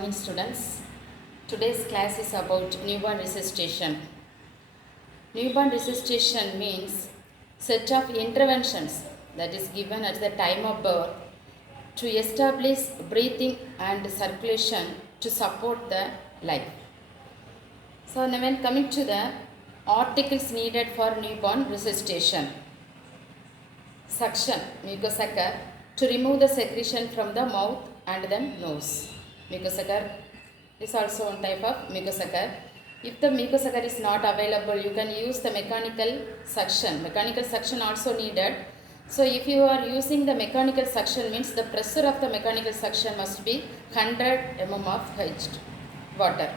morning, students. Today's class is about newborn resuscitation. Newborn resuscitation means set of interventions that is given at the time of birth to establish breathing and circulation to support the life. So now when coming to the articles needed for newborn resuscitation. Suction, mucosucker, to remove the secretion from the mouth and then nose. Mucosucker is also one type of mucosucker. If the mucosucker is not available, you can use the mechanical suction. Mechanical suction also needed. So if you are using the mechanical suction, means the pressure of the mechanical suction must be 100 mm of water.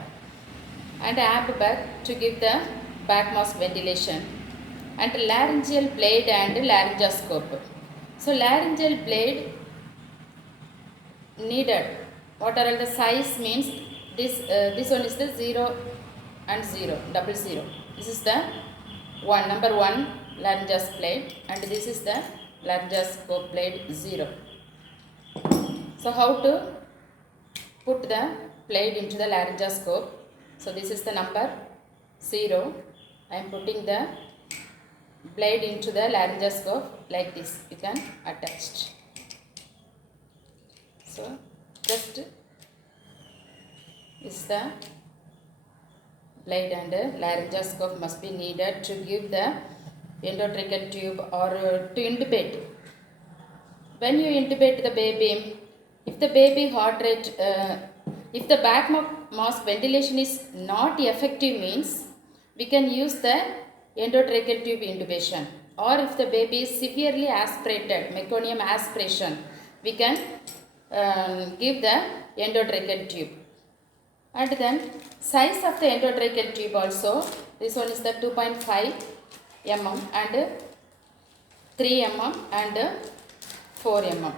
And ab bag to give the back mask ventilation. And laryngeal blade and laryngoscope. So laryngeal blade needed. What are all the size means this one is the 0 and 0, double 0. This is the number 1 laryngoscope blade, and this is the laryngoscope blade 0. So how to put the blade into the laryngoscope? So this is the number 0. I am putting the blade into the laryngoscope like this. You can attach. So just is the blade and laryngoscope must be needed to give the endotracheal tube or to intubate. When you intubate the baby, if the baby heart rate, if the back mask ventilation is not effective, means we can use the endotracheal tube intubation. Or if the baby is severely aspirated, meconium aspiration, we can give the endotracheal tube. And then size of the endotracheal tube also, this one is the 2.5 mm and 3 mm and 4 mm.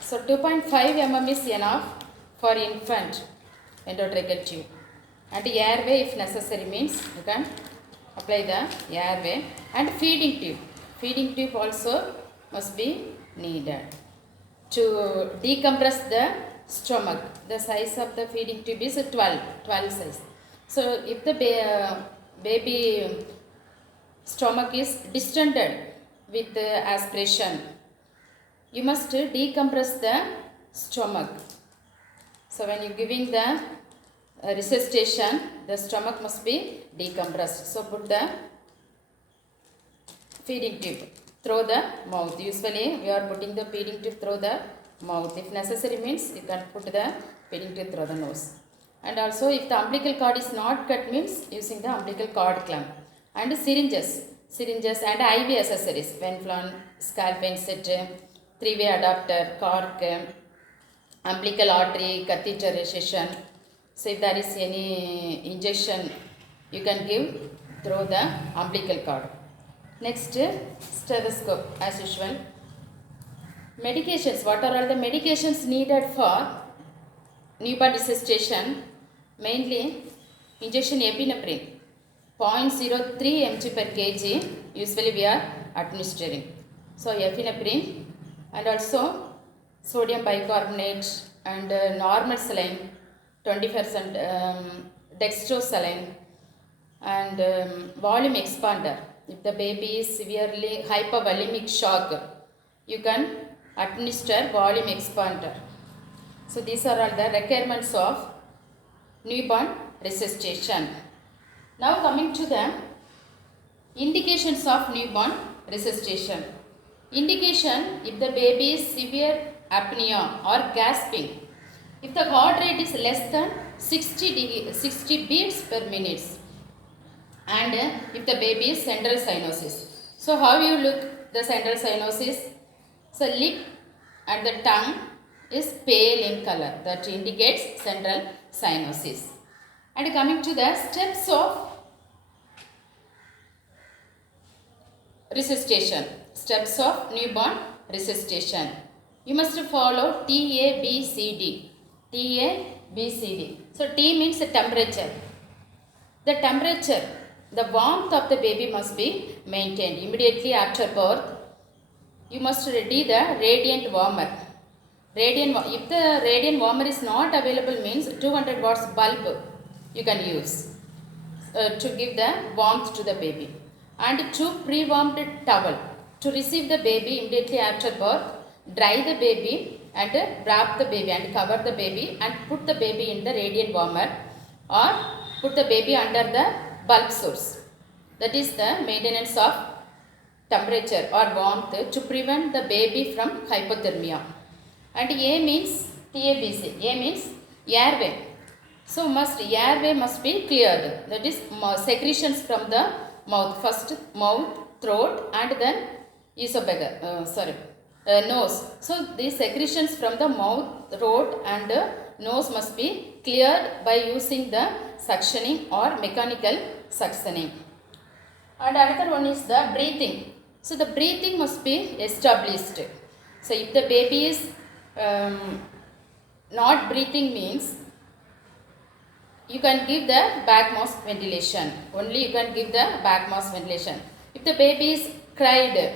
So 2.5 mm is enough for infant endotracheal tube. And airway if necessary, means you can apply the airway. And feeding tube. Feeding tube also must be needed to decompress the stomach. The size of the feeding tube is 12 size. So if the baby stomach is distended with aspiration, you must decompress the stomach. So when you giving the resuscitation, the stomach must be decompressed. So put the feeding tube through the mouth. Usually we are putting the feeding tube through the mouth. If necessary, means you can put the feeding tube through the nose. And also if the umbilical cord is not cut, means using the umbilical cord clamp. And syringes and IV accessories, Venflon, scalpel set, 3-way adapter, cork, umbilical artery, catheterization. So if there is any injection, you can give through the umbilical cord. Next, stethoscope as usual. Medications. What are all the medications needed for newborn resuscitation? Mainly injection epinephrine, 0.03 mg per kg. Usually we are administering. So epinephrine, and also sodium bicarbonate and normal saline, 20% dextrose saline, and volume expander. If the baby is severely hypovolemic shock, you can administer volume expander. So these are all the requirements of newborn resuscitation. Now coming to the indications of newborn resuscitation. Indication: if the baby is severe apnea or gasping, if the heart rate is less than 60 beats per minute, and if the baby is central cyanosis. So how you look the central cyanosis? So lip and the tongue is pale in color, that indicates central cyanosis. And coming to the steps of resuscitation, steps of newborn resuscitation. You must follow TABCD. So T means the temperature. The temperature, the warmth of the baby must be maintained immediately after birth. You must ready the radiant warmer. If the radiant warmer is not available means 200 watts bulb you can use to give the warmth to the baby. And 2 pre-warmed towel to receive the baby immediately after birth. Dry the baby and wrap the baby and cover the baby and put the baby in the radiant warmer or put the baby under the bulb source. That is the maintenance of temperature or warmth to prevent the baby from hypothermia. And A means TABC. A means airway. So airway must be cleared. That is secretions from the mouth. First mouth, throat, and then nose. So these secretions from the mouth, throat, and nose must be cleared by using the suctioning or mechanical suctioning. And another one is the breathing. So the breathing must be established. So if the baby is not breathing means you can give the back mask ventilation. Only you can give the back mask ventilation. If the baby is cried,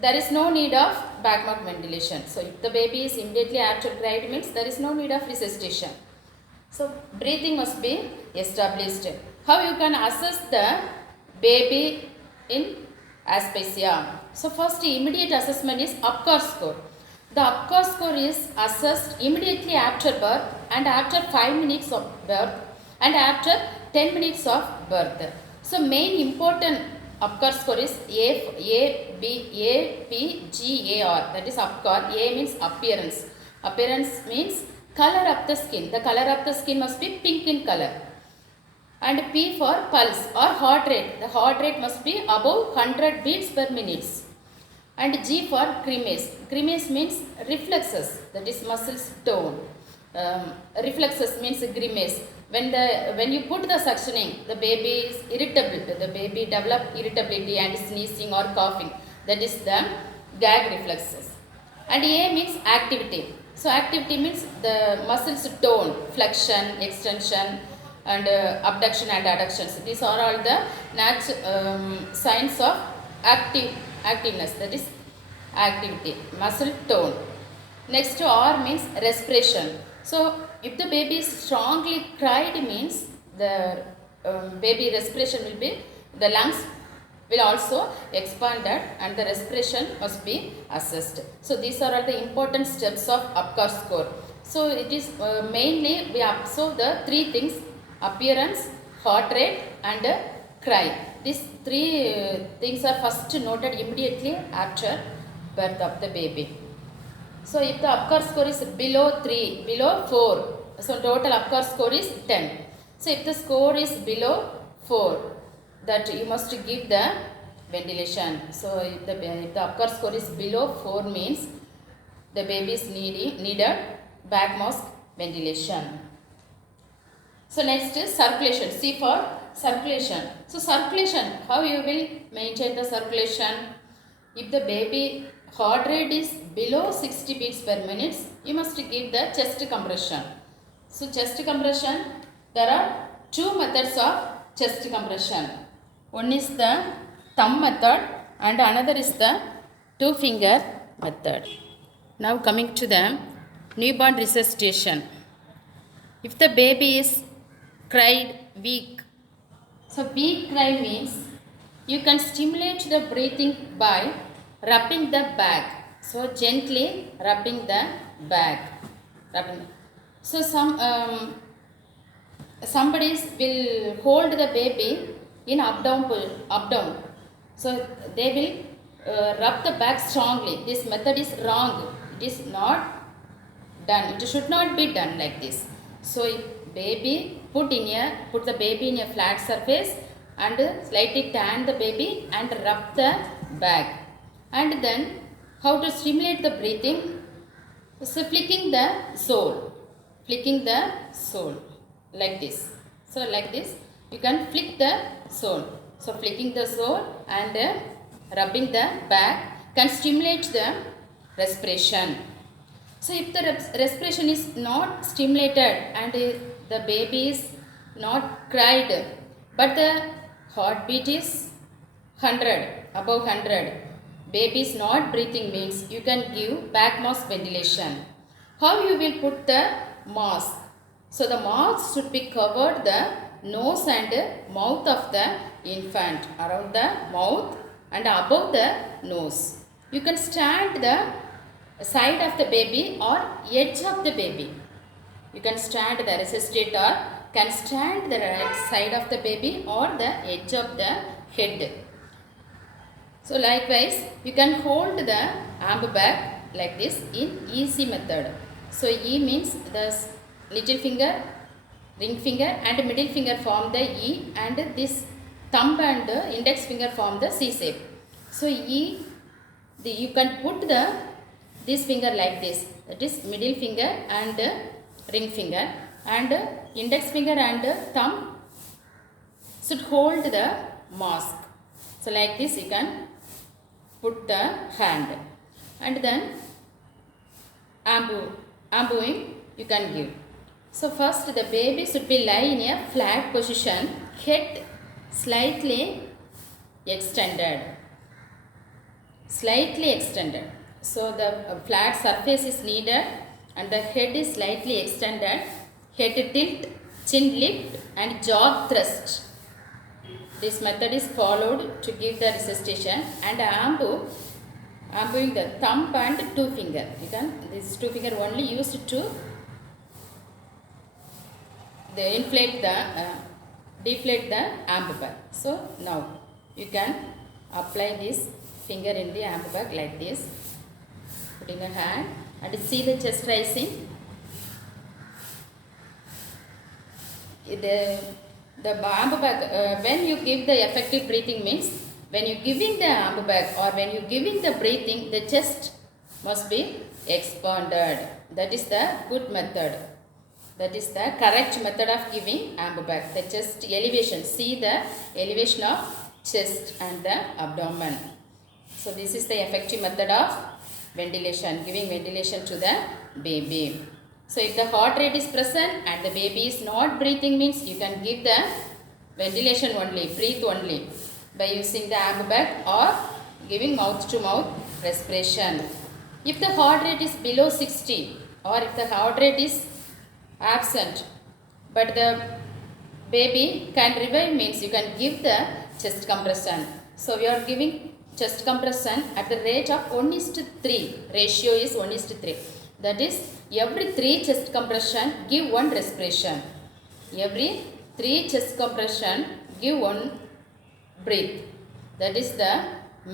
there is no need of back mask ventilation. So if the baby is immediately after cried means there is no need of resuscitation. So breathing must be established. How you can assess the baby in aspasia? So first immediate assessment is Apgar score. The Apgar score is assessed immediately after birth and after 5 minutes of birth and after 10 minutes of birth. So main important Apgar score is APGAR. That is Apgar. A means appearance. Appearance means color of the skin. The color of the skin must be pink in color. And P for pulse or heart rate. The heart rate must be above 100 beats per minute. And G for grimace. Grimace means reflexes. That is muscles tone. Reflexes means grimace. When you put the suctioning, the baby is irritable. The baby develop irritability and sneezing or coughing. That is the gag reflexes. And A means activity. So activity means the muscles tone, flexion, extension, and abduction and adductions. These are all the signs of activeness. That is activity, muscle tone. Next R means respiration. So if the baby is strongly cried means the baby respiration will be, the lungs will also expanded and the respiration must be assessed. So these are all the important steps of Apgar score. So it is mainly we observe the 3 things: appearance, heart rate, and cry. These 3 things are first noted immediately after birth of the baby. So if the Apgar score is below 3, below 4, so total Apgar score is 10. So if the score is below 4, that you must give the ventilation. So if the Apgar score is below 4 means the baby is needed back mask ventilation. So next is circulation. C for circulation. So circulation, how you will maintain the circulation? If the baby heart rate is below 60 beats per minute, you must give the chest compression. So chest compression, there are 2 methods of chest compression. One is the thumb method and another is the 2-finger method. Now coming to the newborn resuscitation. If the baby is cried weak, so weak cry means you can stimulate the breathing by rubbing the back. So gently rubbing the back. So somebody will hold the baby in up down. So they will rub the back strongly. This method is wrong. It is not done. It should not be done like this. So if baby put the baby in a flat surface and slightly tan the baby and rub the back. And then how to stimulate the breathing? So flicking the sole like this. So like this you can flick the sole. So flicking the sole and rubbing the back can stimulate the respiration. So if the respiration is not stimulated and the baby is not cried but the heartbeat is 100, above 100, baby is not breathing means you can give back mask ventilation. How you will put the mask? So the mask should be covered the nose and mouth of the infant, around the mouth and above the nose. You can stand the side of the baby or edge of the baby. You can stand the resuscitator can stand the right side of the baby or the edge of the head. So likewise, you can hold the ambu bag like this in easy method. So E means the little finger, ring finger and middle finger form the E, and this thumb and index finger form the C shape. So E, you can put this finger like this, that is middle finger and ring finger, and index finger and thumb should hold the mask. So like this you can put the hand, and then ambuing you can give. So first the baby should be lie in a flat position, head slightly extended. So the flat surface is needed and the head is slightly extended, head tilt, chin lift and jaw thrust. This method is followed to give the resuscitation. And ambuing the thumb and two finger. This two finger only used to deflate the ambu bag. So now you can apply this finger in the ambu bag like this, putting a hand, and see the chest rising. The ambu bag, when you give the effective breathing means when you giving the ambu bag or when you giving the breathing, the chest must be expanded. That is the good method. That is the correct method of giving ambu bag. The chest elevation. See the elevation of chest and the abdomen. So this is the effective method of ventilation, giving ventilation to the baby. So if the heart rate is present and the baby is not breathing means you can give the ventilation only, breathe only by using the ambu bag or giving mouth to mouth respiration. If the heart rate is below 60 or if the heart rate is absent but the baby can revive means you can give the chest compression. So we are giving chest compression at the rate of 1:3. Ratio is 1:3. That is, every 3 chest compression give 1 respiration. Every 3 chest compression give 1 breath. That is the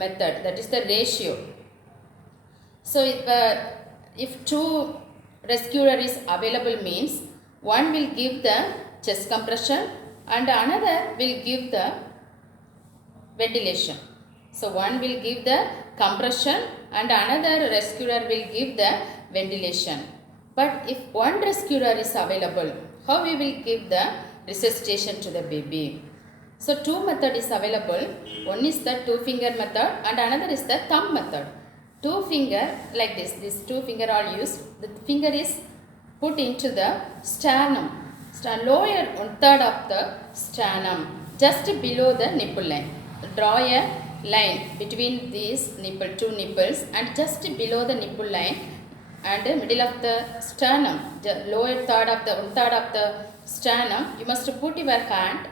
method. That is the ratio. So if 2 rescuer is available means one will give the chest compression and another will give the ventilation. So one will give the compression and another rescuer will give the ventilation. But if one rescuer is available, how we will give the resuscitation to the baby? So 2 method is available. One is the 2 finger method and another is the thumb method. 2 finger like this. These 2 finger are used. The finger is put into the sternum. Lower 1/3 of the sternum, just below the nipple line. Draw a line between these 2 nipples and just below the nipple line and middle of the sternum, the lower 1/3 of the sternum, you must put your hand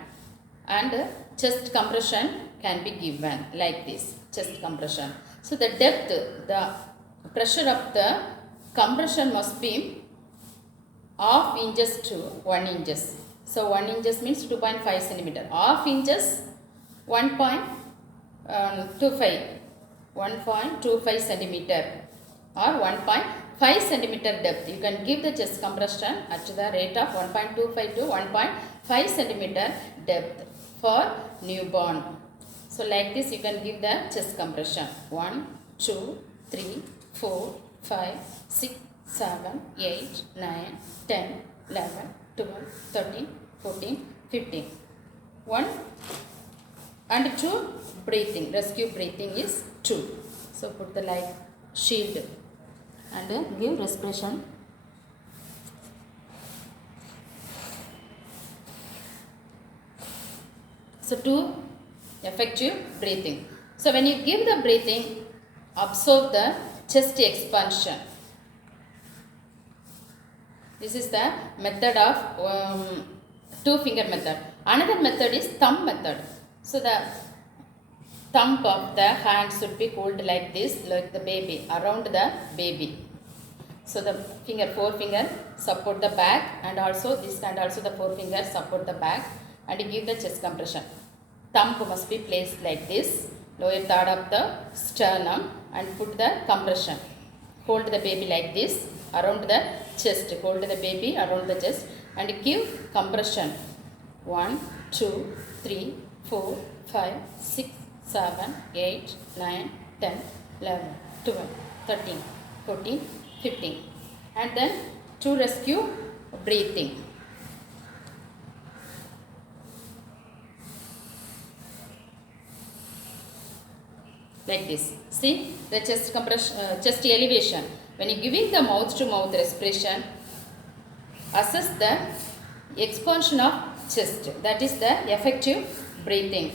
and chest compression can be given like this, chest compression. So the depth, the pressure of the compression must be half inches to 1 inches. So 1 inches means 2.5 centimeter. Half inches 1.25 centimeter or 1.5 centimeter depth. You can give the chest compression at the rate of 1.25 to 1.5 centimeter depth for newborn. So like this you can give the chest compression. 1, 2, 3, 4, 5, 6, 7, 8, 9, 10, 11, 12, 13, 14, 15. 1 and 2 breathing, rescue breathing is 2. So put the light shield and give respiration. So 2 effective breathing. So when you give the breathing, observe the chest expansion. This is the method of two finger method. Another method is thumb method. So the thumb of the hand should be held like this, like the baby, around the baby. So the forefinger support the back, and also this, and also the forefinger support the back, and give the chest compression. Thumb must be placed like this, lower third of the sternum, and put the compression. Hold the baby like this around the chest. Hold the baby around the chest and give compression. 1, 2, 3, 4, 5, 6, 7, 8, 9, 10, 11, 12, 13, 14, 15. And then to rescue breathing. Like this. See the chest compression, chest elevation. When you giving the mouth to mouth respiration, assess the expansion of chest. That is the effective breathing.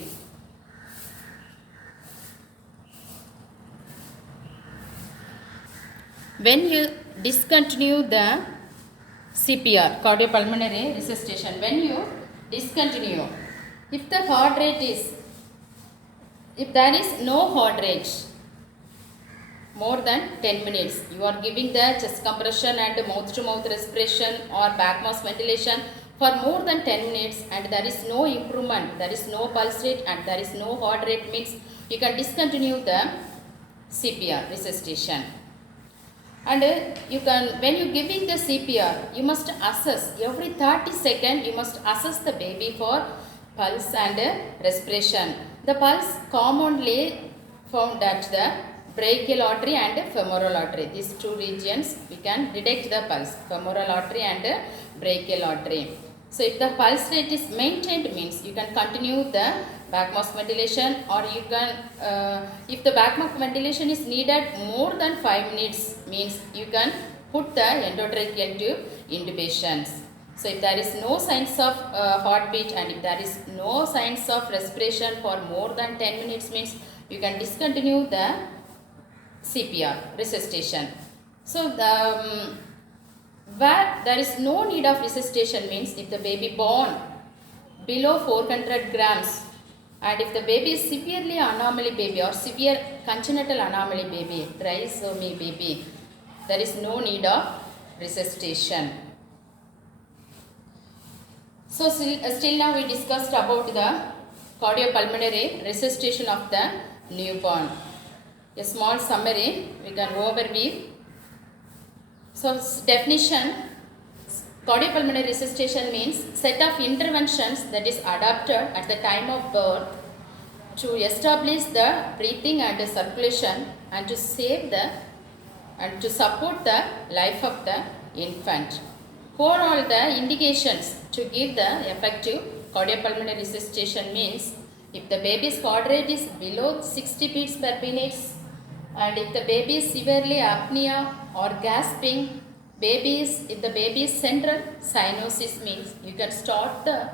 When you discontinue the CPR, cardiopulmonary resuscitation, when you discontinue, if the heart rate is, if there is no heart rate more than 10 minutes, you are giving the chest compression and mouth to mouth respiration or back mask ventilation for more than 10 minutes, and there is no improvement, there is no pulse rate and there is no heart rate, means you can discontinue the CPR resuscitation. And you can, when you giving the CPR, you must assess every 30 seconds, you must assess the baby for pulse and respiration. The pulse commonly found at the brachial artery and femoral artery. These two regions we can detect the pulse, femoral artery and brachial artery. So if the pulse rate is maintained, means you can continue the back mask ventilation, or you can, if the back mask ventilation is needed more than 5 minutes, means you can put the endotracheal tube intubations. So if there is no signs of heartbeat and if there is no signs of respiration for more than 10 minutes, means you can discontinue the CPR resuscitation. So the where there is no need of resuscitation, means if the baby born below 400 grams, and if the baby is severely anomaly baby or severe congenital anomaly baby, trisomy baby, there is no need of resuscitation. So still now we discussed about the cardiopulmonary resuscitation of the newborn. A small summary, we can overview. So definition, cardiopulmonary resuscitation means set of interventions that is adopted at the time of birth to establish the breathing and circulation and to save the and to support the life of the infant. For all the indications to give the effective cardiopulmonary resuscitation means if the baby's heart rate is below 60 beats per minute, and if the baby is severely apnea or gasping, if the baby is central cyanosis, means you can start the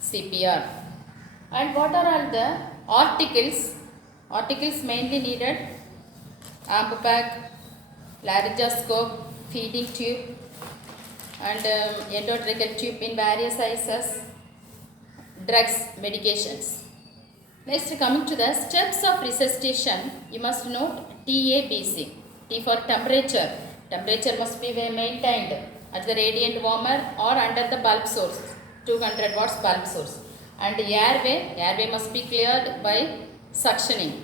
CPR. And what are all the articles? Articles mainly needed: AMBUPAC, laryngoscope, feeding tube, and endotracheal tube in various sizes, drugs, medications. Next, coming to the steps of resuscitation, you must note TABC. T for temperature. Temperature must be maintained at the radiant warmer or under the bulb source, 200 watts bulb source. And airway must be cleared by suctioning.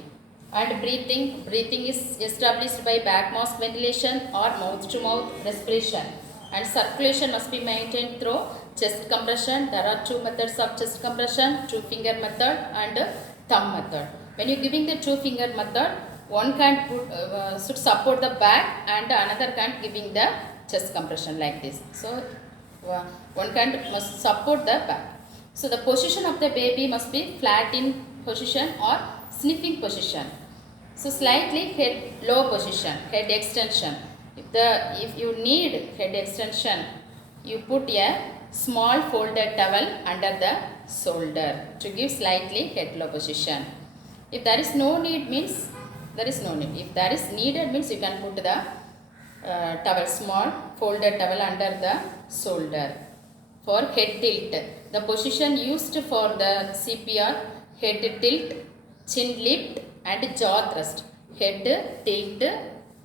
And breathing is established by back mask ventilation or mouth to mouth respiration. And circulation must be maintained through chest compression. There are two methods of chest compression, two finger method and thumb method. When you are giving the two finger method, one can should support the back and another can giving the chest compression like this. So one can must support the back. So the position of the baby must be flat in position or sniffing position. So slightly head low position, head extension. If you need head extension, you put a small folded towel under the shoulder to give slightly head low position. If there is no need, means There is no need. If there is needed means you can put the towel, small folded towel under the shoulder. For head tilt, the position used for the CPR: head tilt, chin lift and jaw thrust. Head tilt,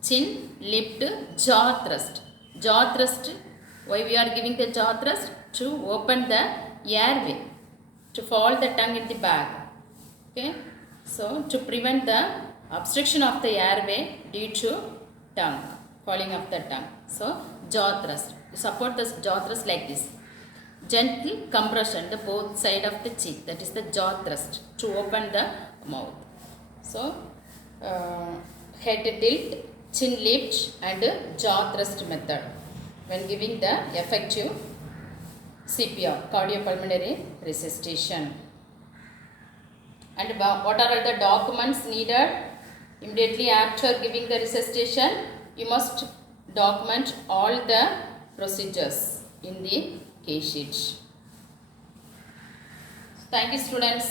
chin lift, jaw thrust. Jaw thrust, why we are giving the jaw thrust? To open the airway, to fold the tongue in the back. Okay, so to prevent the obstruction of the airway due to tongue, falling of the tongue. So jaw thrust, support the jaw thrust like this. Gentle compression the both side of the cheek, that is the jaw thrust, to open the mouth. So head tilt, chin lift and jaw thrust method when giving the effective CPR, cardiopulmonary resuscitation. And what are all the documents needed immediately after giving the resuscitation? You must document all the procedures in the case sheet. Thank you, students.